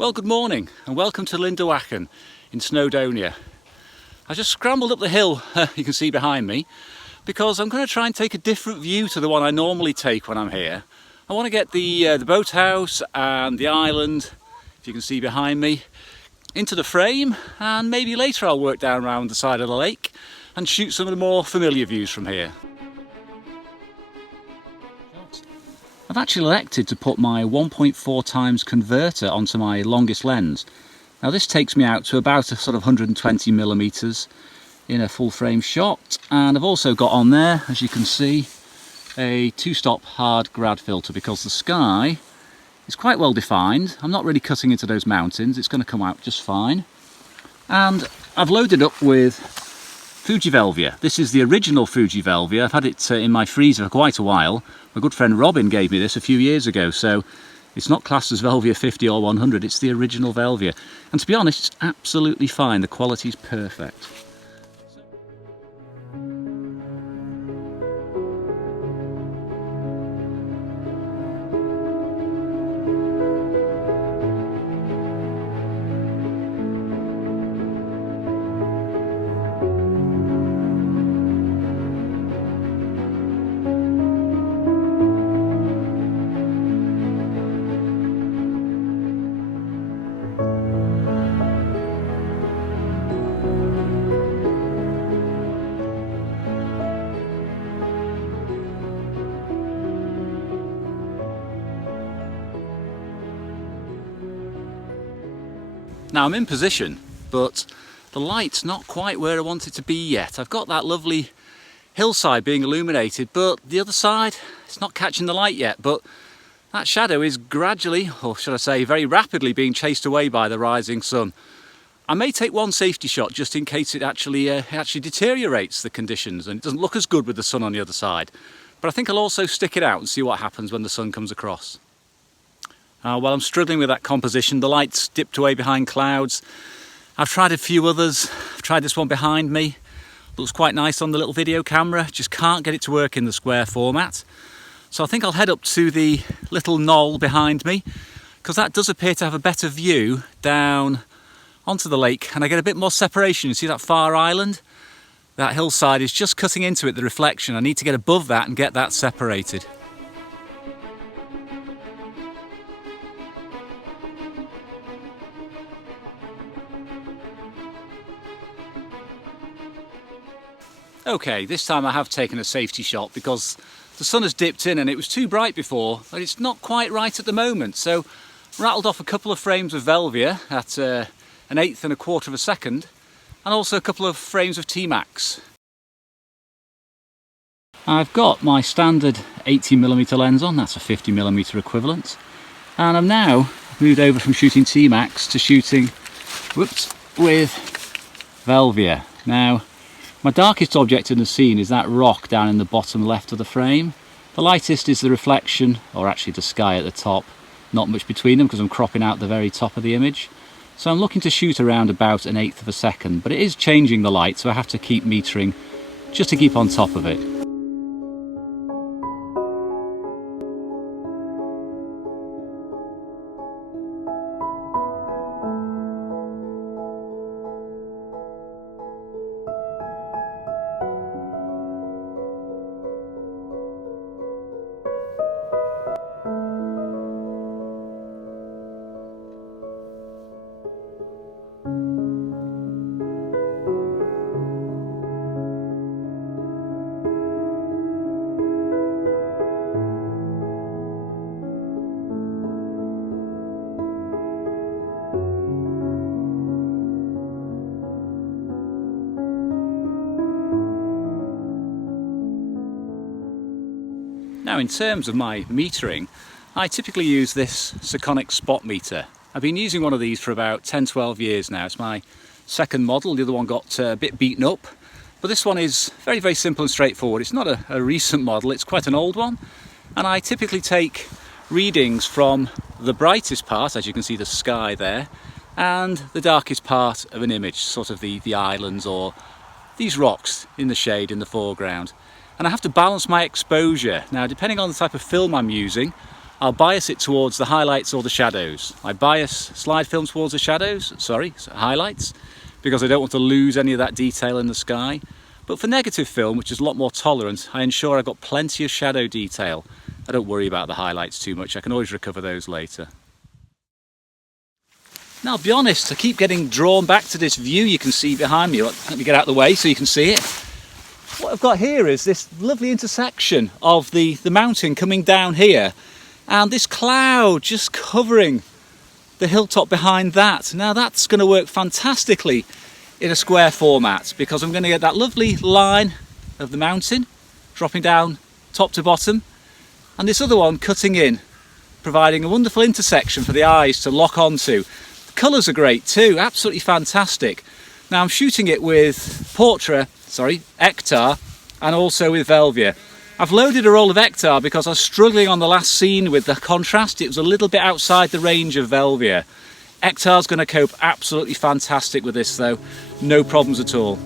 Well, good morning and welcome to Llyn Dywarchen in Snowdonia. I just scrambled up the hill, you can see behind me, because I'm going to try and take a different view to the one I normally take when I'm here. I want to get the boathouse and the island, if you can see behind me, into the frame, and maybe later I'll work down around the side of the lake and shoot some of the more familiar views from here. I've actually elected to put my 1.4 times converter onto my longest lens. Now this takes me out to about a sort of 120 millimeters in a full frame shot, and I've also got on there, as you can see, a 2-stop hard grad filter because the sky is quite well defined. I'm not really cutting into those mountains, it's going to come out just fine. And I've loaded up with Fuji Velvia. This is the original Fuji Velvia. I've had it in my freezer for quite a while. My good friend Robin gave me this a few years ago, so it's not classed as Velvia 50 or 100, it's the original Velvia. And to be honest, it's absolutely fine, the quality's perfect. Now I'm in position, but the light's not quite where I want it to be yet. I've got that lovely hillside being illuminated, but the other side, it's not catching the light yet, but that shadow is gradually, or should I say very rapidly, being chased away by the rising sun. I may take one safety shot just in case it actually deteriorates the conditions and it doesn't look as good with the sun on the other side. But I think I'll also stick it out and see what happens when the sun comes across. Well, I'm struggling with that composition. The light's dipped away behind clouds. I've tried a few others. I've tried this one behind me. Looks quite nice on the little video camera. Just can't get it to work in the square format. So I think I'll head up to the little knoll behind me, because that does appear to have a better view down onto the lake, and I get a bit more separation. You see that far island? That hillside is just cutting into it, the reflection. I need to get above that and get that separated. Okay, this time I have taken a safety shot because the sun has dipped in and it was too bright before, but it's not quite right at the moment. So rattled off a couple of frames of Velvia at 1/8 and 1/4 of a second, and also a couple of frames of TMax. I've got my standard 80mm lens on, that's a 50mm equivalent, and I'm now moved over from shooting TMax to shooting with Velvia. Now, my darkest object in the scene is that rock down in the bottom left of the frame. The lightest is the reflection, or actually the sky at the top. Not much between them because I'm cropping out the very top of the image. So I'm looking to shoot around about 1/8 of a second, but it is changing the light, so I have to keep metering just to keep on top of it. Now, in terms of my metering, I typically use this Sekonic Spotmeter. I've been using one of these for about 10-12 years now. It's my second model. The other one got a bit beaten up, but this one is very, very simple and straightforward. It's not a recent model, it's quite an old one, and I typically take readings from the brightest part, as you can see the sky there, and the darkest part of an image, sort of the islands or these rocks in the shade in the foreground. And I have to balance my exposure. Now, depending on the type of film I'm using, I'll bias it towards the highlights or the shadows. I bias slide film towards the shadows, highlights, because I don't want to lose any of that detail in the sky. But for negative film, which is a lot more tolerant, I ensure I've got plenty of shadow detail. I don't worry about the highlights too much, I can always recover those later. Now I'll be honest, I keep getting drawn back to this view you can see behind me. Let me get out of the way so you can see it. What I've got here is this lovely intersection of the mountain coming down here, and this cloud just covering the hilltop behind that. Now that's going to work fantastically in a square format, because I'm going to get that lovely line of the mountain dropping down top to bottom, and this other one cutting in, providing a wonderful intersection for the eyes to lock onto. The colours are great too, absolutely fantastic. Now I'm shooting it with Ektar, and also with Velvia. I've loaded a roll of Ektar because I was struggling on the last scene with the contrast. It was a little bit outside the range of Velvia. Ektar's going to cope absolutely fantastic with this though, no problems at all.